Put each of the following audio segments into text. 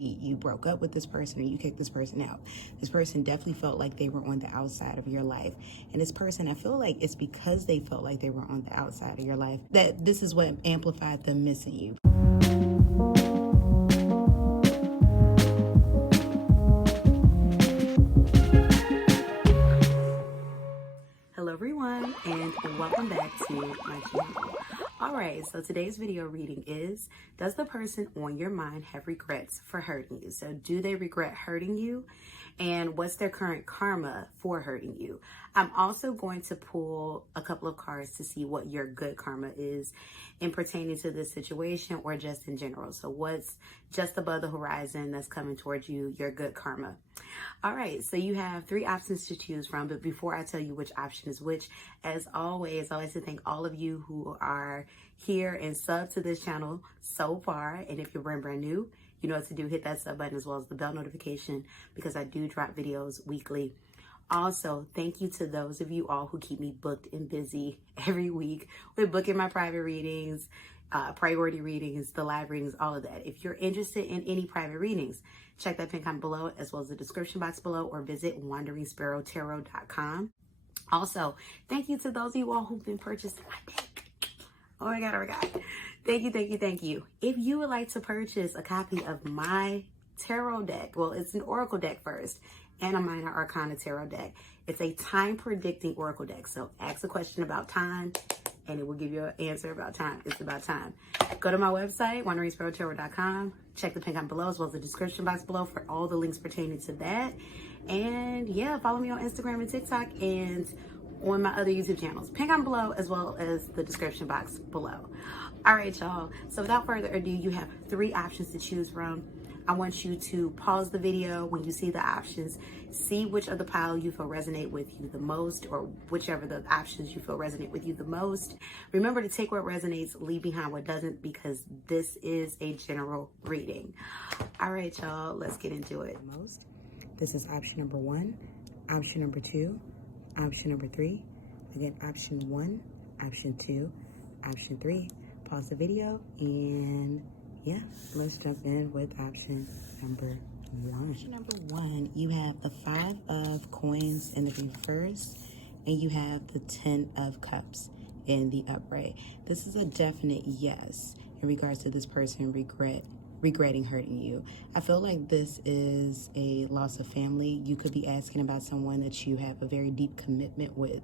you broke up with this person or you kicked this person out. This person definitely felt like they were on the outside of your life. And this person, I feel like it's because they felt like they were on the outside of your life that this is what amplified them missing you. Hello everyone, and welcome back to my channel. Alright, so today's video reading is, does the person on your mind have regrets for hurting you? So do they regret hurting you? And what's their current karma for hurting you? I'm also going to pull a couple of cards to see what your good karma is in pertaining to this situation or just in general. So what's just above the horizon that's coming towards you, your good karma. All right, so you have three options to choose from, but before I tell you which option is which, as always, I like to thank all of you who are here and sub to this channel so far. And if you're brand new, you know what to do. Hit that sub button as well as the bell notification because I do drop videos weekly. Also, thank you to those of you all who keep me booked and busy every week with booking my private readings, priority readings, the live readings, all of that. If you're interested in any private readings, check that pin comment below as well as the description box below or visit wanderingsparrowtarot.com. Also, thank you to those of you all who've been purchasing my deck. Oh my God, oh my God. Thank you, thank you, thank you. If you would like to purchase a copy of my tarot deck, well, it's an oracle deck first and a minor arcana tarot deck. It's a time predicting oracle deck. So ask a question about time and it will give you an answer about time. It's about time. Go to my website, wanderingsparrowtarot.com. Check the pin comment below as well as the description box below for all the links pertaining to that. And yeah, follow me on Instagram and TikTok and on my other YouTube channels. Pin comment below as well as the description box below. All right, y'all. So without further ado, you have three options to choose from. I want you to pause the video when you see the options, see which of the pile you feel resonate with you the most, or whichever the options you feel resonate with you the most. Remember to take what resonates, leave behind what doesn't, because this is a general reading. All right, y'all, let's get into it. This is option number 1, option number 2, option number 3, again, option 1, option 2, option 3. Pause the video and yeah, let's jump in with option number 1. Option number 1, you have the 5 of coins in the reverse and you have the 10 of cups in the upright. This is a definite yes in regards to this person regretting hurting you. I feel like this is a loss of family. You could be asking about someone that you have a very deep commitment with,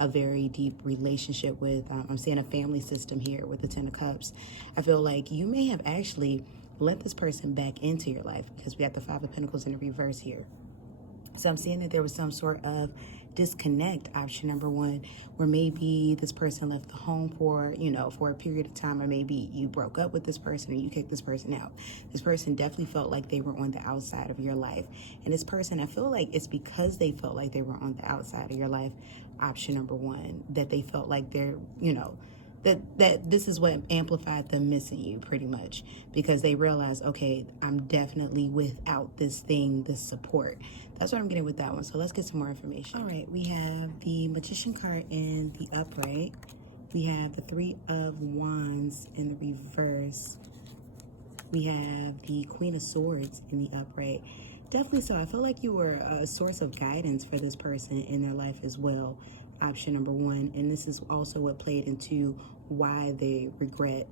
a very deep relationship with. I'm seeing a family system here with the 10 of cups. I feel like you may have actually let this person back into your life because we got the 5 of pentacles in the reverse here. So I'm seeing that there was some sort of disconnect, option number 1, where maybe this person left the home for, for a period of time, or maybe you broke up with this person or you kicked this person out. This person definitely felt like they were on the outside of your life. And this person, I feel like it's because they felt like they were on the outside of your life, option number 1, that they felt like they're, that this is what amplified them missing you pretty much, because they realized, okay, I'm definitely without this thing, this support. That's what I'm getting with that one. So let's get some more information. All right, we have the Magician card in the upright. We have the 3 of Wands in the reverse. We have the Queen of Swords in the upright. Definitely so. I feel like you were a source of guidance for this person in their life as well, option number 1. And this is also what played into why they regret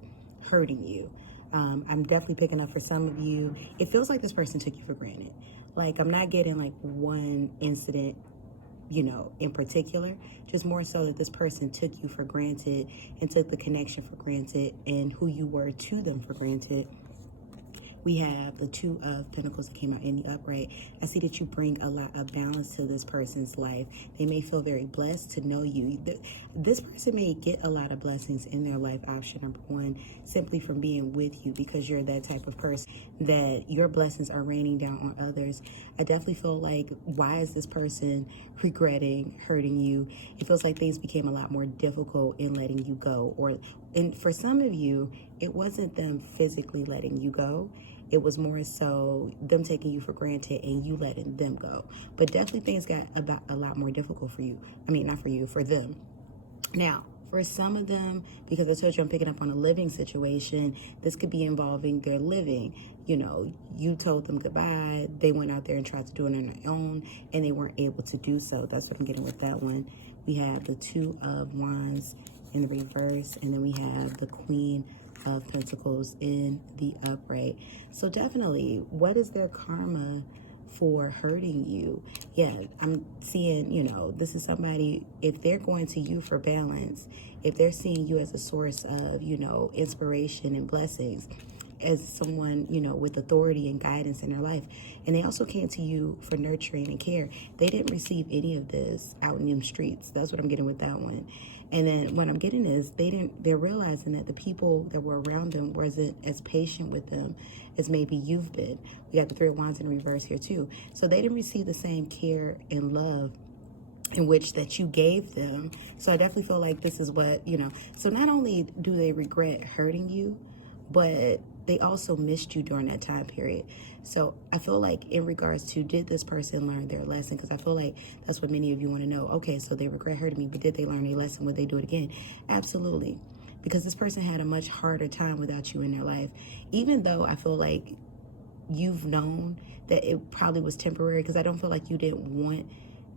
hurting you. I'm definitely picking up for some of you, it feels like this person took you for granted. Like, I'm not getting like one incident, in particular, just more so that this person took you for granted and took the connection for granted and who you were to them for granted. We have the 2 of Pentacles that came out in the upright. I see that you bring a lot of balance to this person's life. They may feel very blessed to know you. This person may get a lot of blessings in their life, option number 1, simply from being with you, because you're that type of person that your blessings are raining down on others. I definitely feel like, why is this person regretting hurting you? It feels like things became a lot more difficult in letting you go. And for some of you, it wasn't them physically letting you go. It was more so them taking you for granted and you letting them go. But definitely things got a lot more difficult for you. I mean, not for you, for them. Now, For some of them, because I told you I'm picking up on a living situation, this could be involving their living. You know, you told them goodbye, they went out there and tried to do it on their own, and they weren't able to do so. That's what I'm getting with that one. We have the Two of Wands in the reverse, and then we have the Queen of Pentacles in the upright. So definitely, what is their karma for hurting you? Yeah, I'm seeing, you know, this is somebody, if they're going to you for balance, if they're seeing you as a source of, you know, inspiration and blessings, as someone, you know, with authority and guidance in their life, and they also came to you for nurturing and care, they didn't receive any of this out in them streets. That's what I'm getting with that one. And then what I'm getting is they're realizing that the people that were around them wasn't as patient with them as maybe you've been. We got the Three of Wands in reverse here too. So they didn't receive the same care and love in which that you gave them. So I definitely feel like this is what, you know, so not only do they regret hurting you, but they also missed you during that time period. So I feel like in regards to, did this person learn their lesson? Because I feel like that's what many of you want to know. Okay, so they regret hurting me, but did they learn a lesson? Would they do it again? Absolutely. Because this person had a much harder time without you in their life. Even though I feel like you've known that it probably was temporary, because I don't feel like you didn't want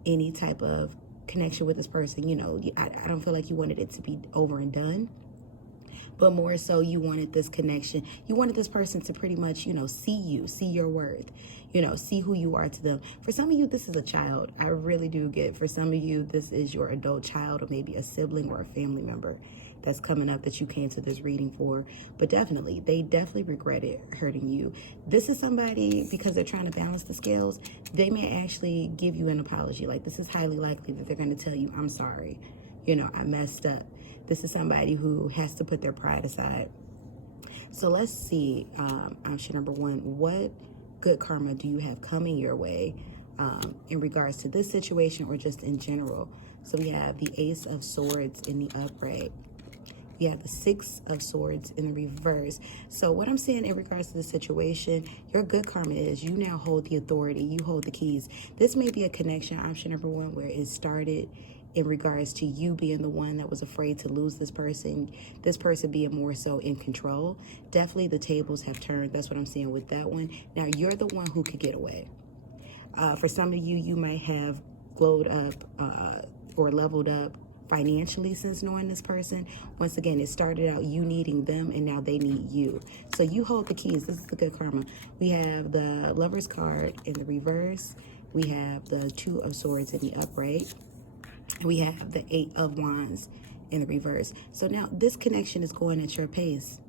any type of connection with this person. You know, I don't feel like you wanted it to be over and done. But more so, you wanted this connection. You wanted this person to pretty much, you know, see you, see your worth, you know, see who you are to them. For some of you, this is a child. I really do get, for some of you, this is your adult child or maybe a sibling or a family member that's coming up that you came to this reading for. But definitely, they definitely regretted hurting you. This is somebody, because they're trying to balance the scales, they may actually give you an apology. Like, this is highly likely that they're going to tell you, I'm sorry. You know, I messed up. This is somebody who has to put their pride aside. So let's see, option number one, what good karma do you have coming your way in regards to this situation or just in general? So we have the Ace of Swords in the upright. We have the Six of Swords in the reverse. So what I'm saying in regards to the situation, your good karma is you now hold the authority, you hold the keys. This may be a connection, option number one, where it started in regards to you being the one that was afraid to lose this person being more so in control. Definitely the tables have turned. That's what I'm seeing with that one. Now you're the one who could get away. For some of you, you might have glowed up or leveled up financially since knowing this person. Once again, it started out you needing them and now they need you. So you hold the keys. This is the good karma. We have the Lover's card in the reverse. We have the Two of Swords in the upright. We have the Eight of Wands in the reverse. So now this connection is going at your pace.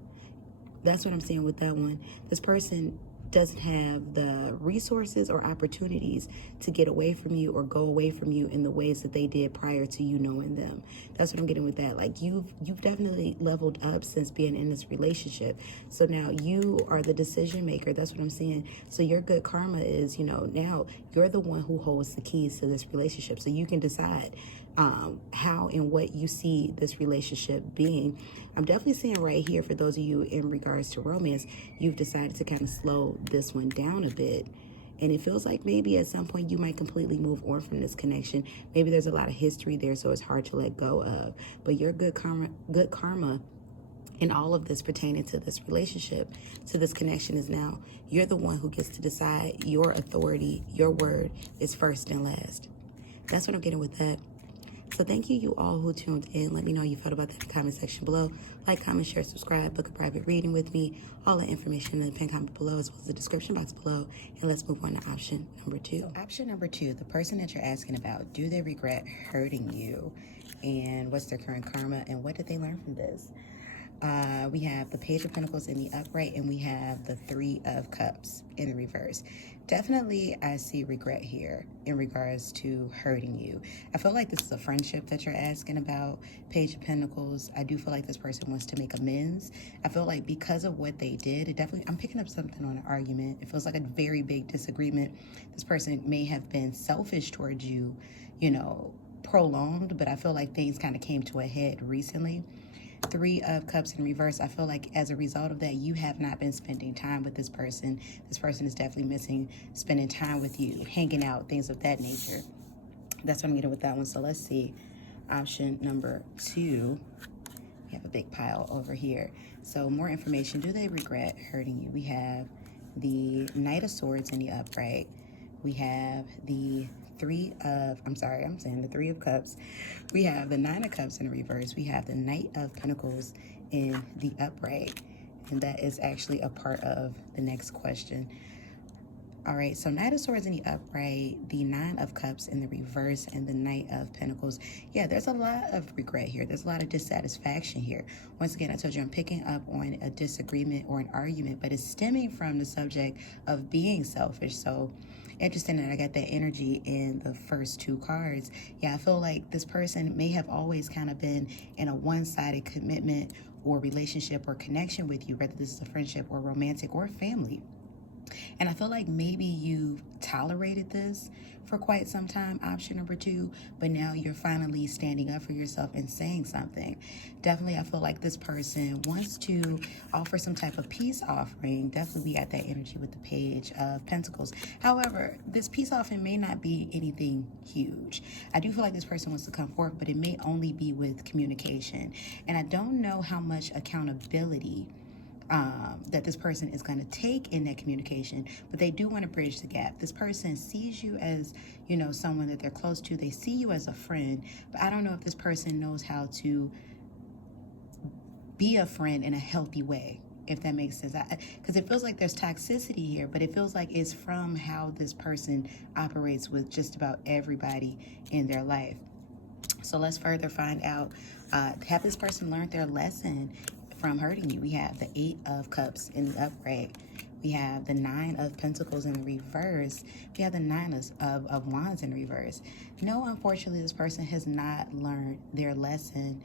That's what I'm saying with that one. This person doesn't have the resources or opportunities to get away from you or go away from you in the ways that they did prior to you knowing them. That's what I'm getting with that. Like you've definitely leveled up since being in this relationship. So now you are the decision maker. That's what I'm seeing. So your good karma is, you know, now you're the one who holds the keys to this relationship. So you can decide how and what you see this relationship being. I'm definitely seeing right here, for those of you in regards to romance, you've decided to kind of slow this one down a bit. And it feels like maybe at some point you might completely move on from this connection. Maybe there's a lot of history there, so it's hard to let go of. But your good karma in all of this pertaining to this relationship, to this connection, is now you're the one who gets to decide. Your authority, your word is first and last. That's what I'm getting with that. So thank you all who tuned in. Let me know how you felt about that in the comment section below. Like, comment, share, subscribe, book a private reading with me. All the information in the pinned comment below, as well as the description box below. And let's move on to option number two. So option number two, the person that you're asking about, do they regret hurting you? And what's their current karma? And what did they learn from this? We have the Page of Pentacles in the upright, and we have the Three of Cups in the reverse. Definitely, I see regret here in regards to hurting you. I feel like this is a friendship that you're asking about. Page of Pentacles, I do feel like this person wants to make amends. I feel like because of what they did, it definitely, I'm picking up something on an argument. It feels like a very big disagreement. This person may have been selfish towards you, you know, prolonged, but I feel like things kind of came to a head recently. Three of Cups in reverse, I feel like as a result of that, you have not been spending time with this person. This person is definitely missing spending time with you, hanging out, things of that nature. That's what I'm getting with that one. So let's see. Option number 2, we have a big pile over here. So more information. Do they regret hurting you? We have the Knight of Swords in the upright. We have the the 3 of Cups. We have the 9 of Cups in the reverse. We have the Knight of Pentacles in the upright. And that is actually a part of the next question. All right, so Knight of Swords in the upright, the 9 of Cups in the reverse, and the Knight of Pentacles. Yeah, there's a lot of regret here. There's a lot of dissatisfaction here. Once again, I told you I'm picking up on a disagreement or an argument, but it's stemming from the subject of being selfish. So interesting that I got that energy in the first 2 cards. Yeah, I feel like this person may have always kind of been in a one-sided commitment or relationship or connection with you, whether this is a friendship or romantic or family. And I feel like maybe you've tolerated this for quite some time, option number 2, but now you're finally standing up for yourself and saying something. Definitely, I feel like this person wants to offer some type of peace offering. Definitely, we got that energy with the Page of Pentacles. However, this peace offering may not be anything huge. I do feel like this person wants to come forth, but it may only be with communication. And I don't know how much accountability that this person is going to take in that communication, but they do want to bridge the gap. This person sees you as, you know, someone that they're close to. They see you as a friend, but I don't know if this person knows how to be a friend in a healthy way, if that makes sense. Because it feels like there's toxicity here, but it feels like it's from how this person operates with just about everybody in their life. So let's further find out, have this person learned their lesson from hurting you? We have the 8 of Cups in the upright. We have the 9 of Pentacles in the reverse. We have the 9 of Wands in reverse. No, unfortunately, this person has not learned their lesson,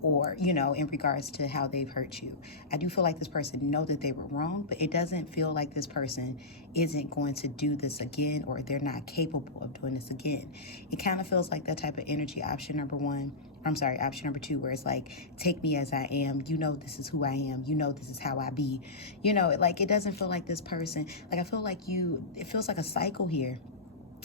or, you know, in regards to how they've hurt you. I do feel like this person know that they were wrong, but it doesn't feel like this person isn't going to do this again, or they're not capable of doing this again. It kind of feels like that type of energy, option number 2, where it's like, take me as I am. You know, this is who I am. You know, this is how I be. You know, like, it doesn't feel like this person, like, I feel like it feels like a cycle here.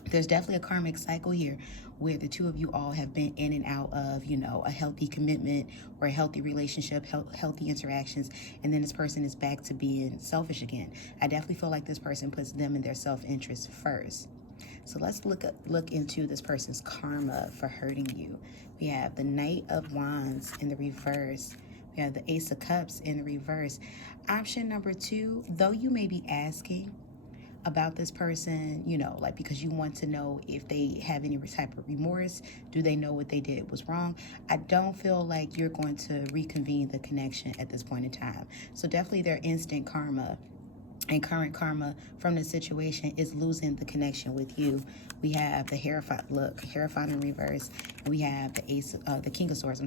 There's definitely a karmic cycle here where the 2 of you all have been in and out of, you know, a healthy commitment or a healthy relationship, healthy interactions, and then this person is back to being selfish again. I definitely feel like this person puts them and their self-interest first. So let's look into this person's karma for hurting you. We have the Knight of Wands in the reverse. We have the Ace of Cups in the reverse. Option number 2, though you may be asking about this person, you know, like, because you want to know if they have any type of remorse, do they know what they did was wrong, I don't feel like you're going to reconvene the connection at this point in time. So definitely their instant karma and current karma from the situation is losing the connection with you. We have the Hierophant in reverse, and we have the King of Swords,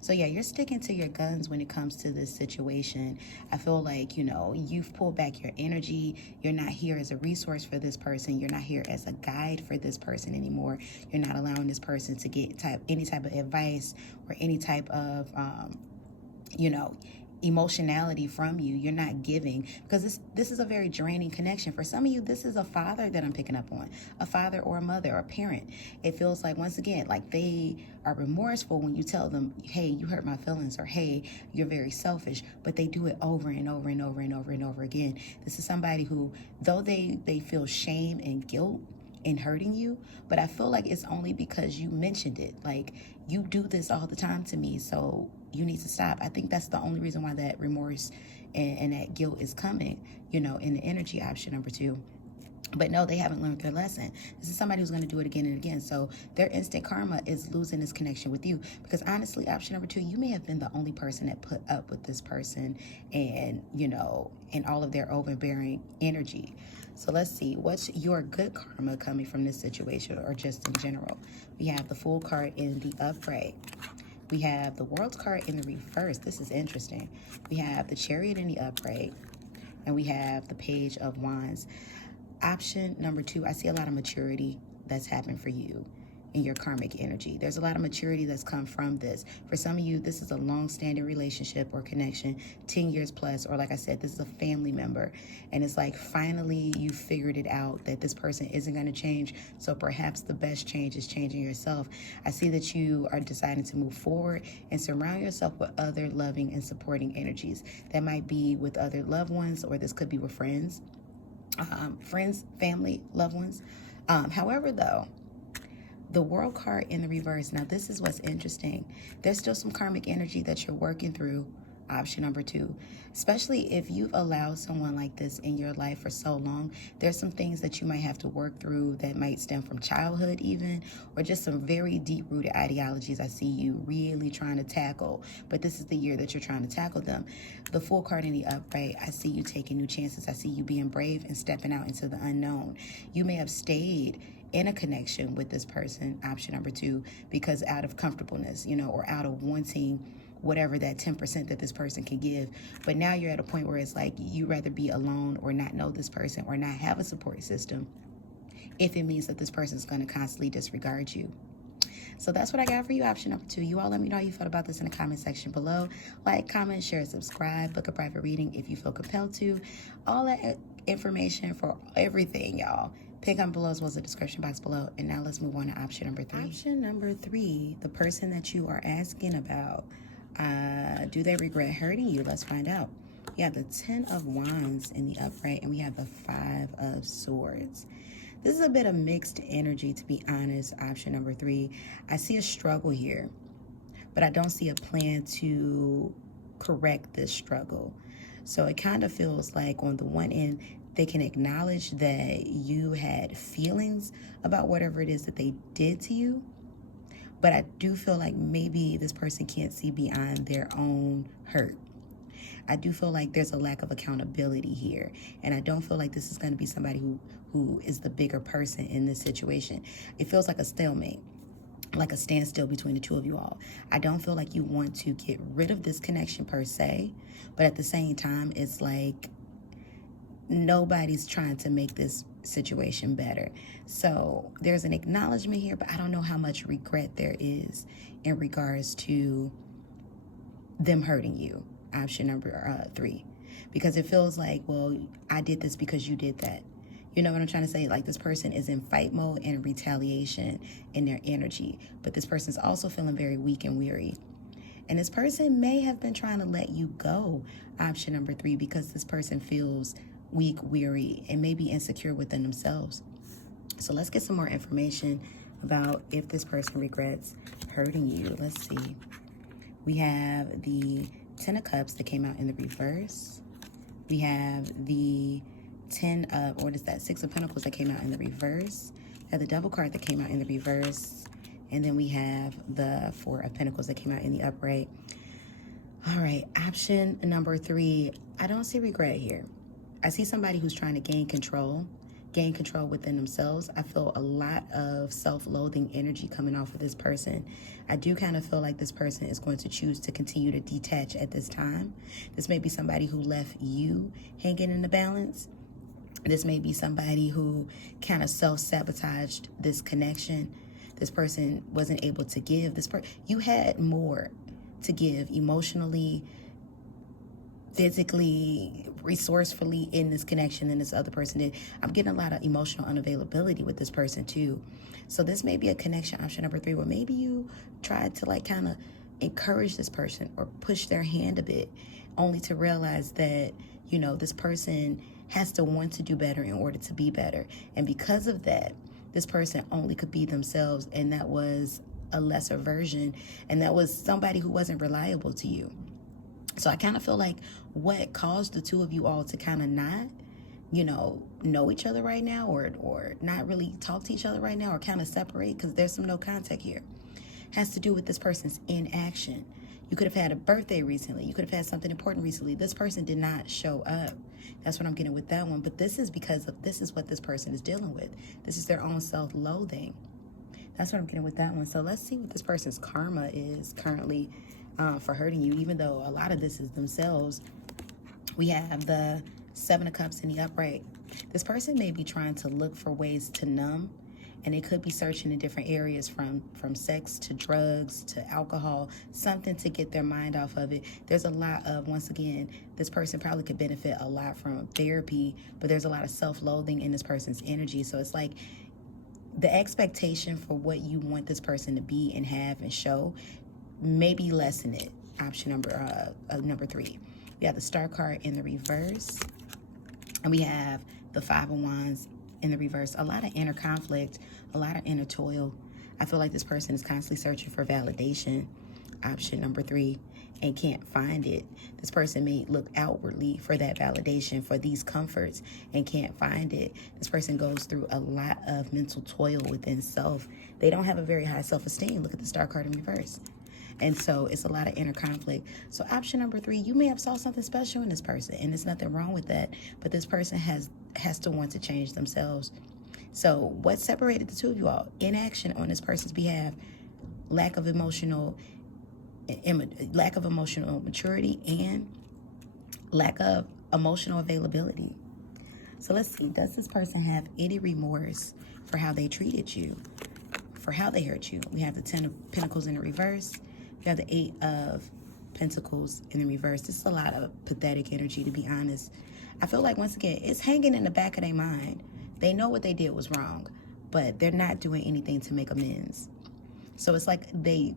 So yeah, you're sticking to your guns when it comes to this situation. I feel like, you know, you've pulled back your energy. You're not here as a resource for this person. You're not here as a guide for this person anymore. You're not allowing this person to get any type of advice or any type of, you know, emotionality from you. You're not giving, because this is a very draining connection. For some of you, this is a father that I'm picking up on, a father or a mother or a parent. It feels like, once again, like they are remorseful when you tell them, hey, you hurt my feelings, or hey, you're very selfish, but they do it over and over and over and over and over again. This is somebody who, though they feel shame and guilt in hurting you, but I feel like it's only because you mentioned it. Like, you do this all the time to me, so you need to stop. I think that's the only reason why that remorse and that guilt is coming, you know, in the energy, option number 2. But no, they haven't learned their lesson. This is somebody who's going to do it again and again. So their instant karma is losing this connection with you. Because honestly, option number 2, you may have been the only person that put up with this person and, you know, and all of their overbearing energy. So let's see, what's your good karma coming from this situation, or just in general? We have the Fool card in the upright. We have the World card in the reverse. This is interesting. We have the Chariot in the upright, and we have the Page of Wands. Option number 2, I see a lot of maturity that's happened for you. in your karmic energy. There's a lot of maturity that's come from this. For some of you, this is a long-standing relationship or connection, 10 years plus, or like I said, this is a family member. And it's like finally you figured it out that this person isn't going to change. So perhaps the best change is changing yourself. I see that you are deciding to move forward and surround yourself with other loving and supporting energies. That might be with other loved ones, or this could be with friends, family, loved ones. However, though, the World card in the reverse. Now, this is what's interesting. There's still some karmic energy that you're working through. Option number 2, especially if you've allowed someone like this in your life for so long, there's some things that you might have to work through that might stem from childhood even, or just some very deep-rooted ideologies I see you really trying to tackle. But this is the year that you're trying to tackle them. The Fool card in the upright, I see you taking new chances. I see you being brave and stepping out into the unknown. You may have stayed in a connection with this person, option number 2, because out of comfortableness, or out of wanting whatever that 10% that this person can give. But now you're at a point where it's like you'd rather be alone or not know this person or not have a support system if it means that this person is going to constantly disregard you. So that's what I got for you, option number 2. You all let me know how you felt about this in the comment section below. Like, comment, share, subscribe, book a private reading if you feel compelled to. All that information for everything, y'all. Pick on below as well as the description box below. And now let's move on to option number 3. Option number 3, the person that you are asking about, do they regret hurting you? Let's find out. We have the 10 of Wands in the upright, and we have the 5 of Swords. This is a bit of mixed energy, to be honest, option number 3. I see a struggle here, but I don't see a plan to correct this struggle. So it kind of feels like on the one end, they can acknowledge that you had feelings about whatever it is that they did to you. But I do feel like maybe this person can't see beyond their own hurt. I do feel like there's a lack of accountability here. And I don't feel like this is going to be somebody who is the bigger person in this situation. It feels like a stalemate, like a standstill between the two of you all. I don't feel like you want to get rid of this connection per se, but at the same time, it's like nobody's trying to make this situation better. So there's an acknowledgement here, but I don't know how much regret there is in regards to them hurting you, option number 3, because it feels like, well, I did this because you did that. You know what I'm trying to say? Like, this person is in fight mode and retaliation in their energy, but this person's also feeling very weak and weary. And this person may have been trying to let you go, option number 3, because this person feels weak, weary, and maybe insecure within themselves. So let's get some more information about if this person regrets hurting you. Let's see. We have the 10 of Cups that came out in the reverse. We have the 6 of Pentacles that came out in the reverse. We have the Devil card that came out in the reverse. And then we have the 4 of Pentacles that came out in the upright. All right, option number 3. I don't see regret here. I see somebody who's trying to gain control within themselves. I feel a lot of self-loathing energy coming off of this person. I do kind of feel like this person is going to choose to continue to detach at this time. This may be somebody who left you hanging in the balance. This may be somebody who kind of self-sabotaged this connection. This person wasn't able to give. You had more to give emotionally, physically, resourcefully in this connection than this other person did. I'm getting a lot of emotional unavailability with this person too. So this may be a connection, option number 3, where maybe you tried to like kind of encourage this person or push their hand a bit, only to realize that, this person has to want to do better in order to be better. And because of that, this person only could be themselves, and that was a lesser version, and that was somebody who wasn't reliable to you. So I kind of feel like what caused the two of you all to kind of not, know each other right now, or not really talk to each other right now, or kind of separate, because there's some no contact here, has to do with this person's inaction. You could have had a birthday recently. You could have had something important recently. This person did not show up. That's what I'm getting with that one. But this is because this is what this person is dealing with. This is their own self-loathing. That's what I'm getting with that one. So let's see what this person's karma is currently for hurting you, even though a lot of this is themselves. We have the 7 of Cups in the upright. This person may be trying to look for ways to numb And it could be searching in different areas, from sex to drugs to alcohol, something to get their mind off of it. There's a lot of, once again, this person probably could benefit a lot from therapy, but there's a lot of self-loathing in this person's energy. So it's like the expectation for what you want this person to be and have and show, maybe lessen it. Option number 3. We have the Star card in the reverse, and we have the Five of Wands in the reverse. A lot of inner conflict, a lot of inner toil. I feel like this person is constantly searching for validation. Option number 3, and can't find it. This person may look outwardly for that validation, for these comforts, and can't find it. This person goes through a lot of mental toil within self. They don't have a very high self-esteem. Look at the Star card in reverse. And so it's a lot of inner conflict. So option number 3, you may have saw something special in this person, and there's nothing wrong with that. But this person has to want to change themselves. So what separated the two of you all? Inaction on this person's behalf, lack of emotional maturity, and lack of emotional availability. So let's see, does this person have any remorse for how they treated you, for how they hurt you? We have the 10 of Pentacles in the reverse. We have the 8 of Pentacles in the reverse. This is a lot of pathetic energy, to be honest. I feel like, once again, it's hanging in the back of their mind. They know what they did was wrong, but they're not doing anything to make amends. So it's like they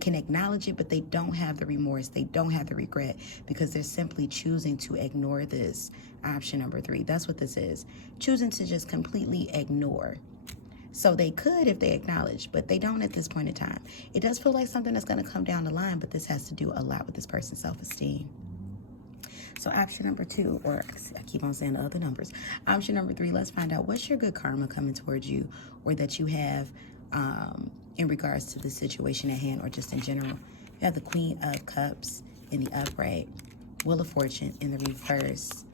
can acknowledge it, but they don't have the remorse. They don't have the regret, because they're simply choosing to ignore this. Option number 3. That's what this is. Choosing to just completely ignore. So they could if they acknowledge, but they don't at this point in time. It does feel like something that's going to come down the line, but this has to do a lot with this person's self-esteem. So option number 2, or I keep on saying the other numbers. Option number 3, let's find out what's your good karma coming towards you, or that you have in regards to the situation at hand, or just in general. You have the Queen of Cups in the upright, Wheel of Fortune in the reverse.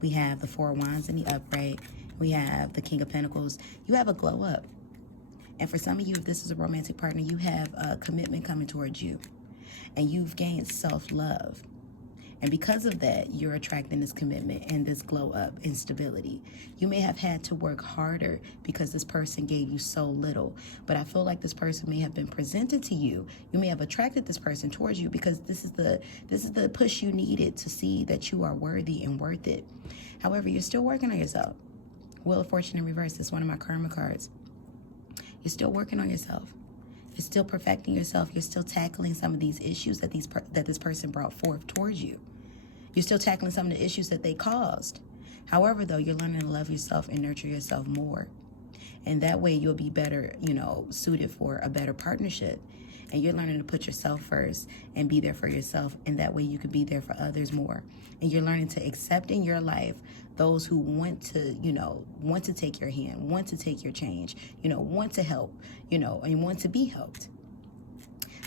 We have the 4 of Wands in the upright. We have the King of Pentacles. You have a glow up. And for some of you, if this is a romantic partner, you have a commitment coming towards you. And you've gained self-love. And because of that, you're attracting this commitment and this glow up and stability. You may have had to work harder because this person gave you so little. But I feel like this person may have been presented to you. You may have attracted this person towards you because this is the push you needed to see that you are worthy and worth it. However, you're still working on yourself. Wheel of Fortune in reverse is one of my karma cards. You're still working on yourself. You're still perfecting yourself. You're still tackling some of these issues that this person brought forth towards you. You're still tackling some of the issues that they caused. However, though, you're learning to love yourself and nurture yourself more. And that way you'll be better, suited for a better partnership. And you're learning to put yourself first and be there for yourself. And that way you can be there for others more. And you're learning to accept in your life those who want to take your hand, want to take your change, want to help, and want to be helped.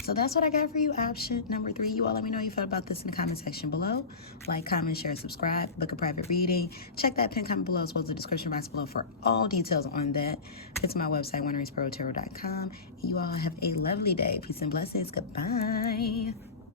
So that's what I got for you, option number 3. You all let me know how you felt about this in the comment section below. Like, comment, share, subscribe, book a private reading. Check that pinned comment below, as well as the description box below for all details on that. Visit my website, wanderingsparrow.com. And you all have a lovely day. Peace and blessings. Goodbye.